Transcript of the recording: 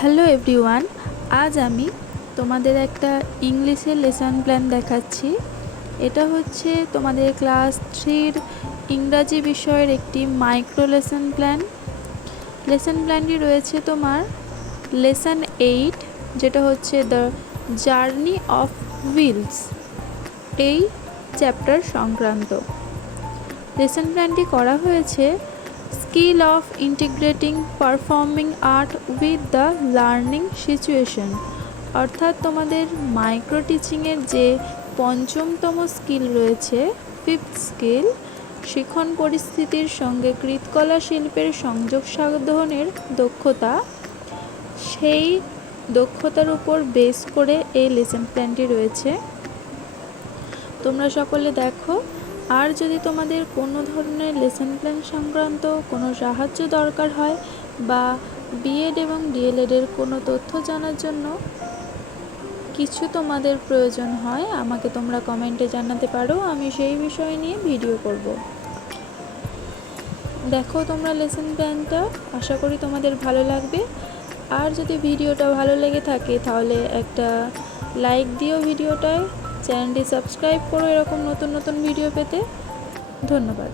Hello everyone, আজ আমি তোমাদের একটা ইংলিশের লেসন প্ল্যান দেখাচ্ছি। এটা হচ্ছে তোমাদের ক্লাস 3-র ইংরাজি বিষয়ের একটি মাইক্রো লেসন প্ল্যান। লেসন প্ল্যানটি রয়েছে তোমার লেসন 8, যেটা হচ্ছে দ্য জার্নি অফ হুইলস, এই চ্যাপ্টার সংক্রান্ত। লেসন প্ল্যানটি করা হয়েছে skill of integrating performing art with the learning situation, অর্থাৎ তোমাদের মাইক্রো টিচিংয়ের যে পঞ্চমতম স্কিল রয়েছে, ফিফথ স্কিল, শিখন পরিস্থিতির সঙ্গে কৃতকলা শিল্পের সংযোগ সাধনের দক্ষতা, সেই দক্ষতার উপর বেস করে এই লেসন প্ল্যানটি রয়েছে। তোমরা সকলে দেখো। আর যদি তোমাদের কোনো ধরনের লেসন প্ল্যান সংক্রান্ত কোনো সাহায্য দরকার হয় বা বিএড এবং ডিএলএডের কোনো তথ্য জানার জন্য কিছু তোমাদের প্রয়োজন হয়, আমাকে তোমরা কমেন্টে জানাতে পারো, আমি সেই বিষয় নিয়ে ভিডিও করব। দেখো তোমরা লেসন প্ল্যানটা, আশা করি তোমাদের ভালো লাগবে। আর যদি ভিডিওটা ভালো লেগে থাকে তাহলে একটা লাইক দিও ভিডিওটায়, চ্যানেলটি সাবস্ক্রাইব করো এরকম নতুন নতুন ভিডিও পেতে। ধন্যবাদ।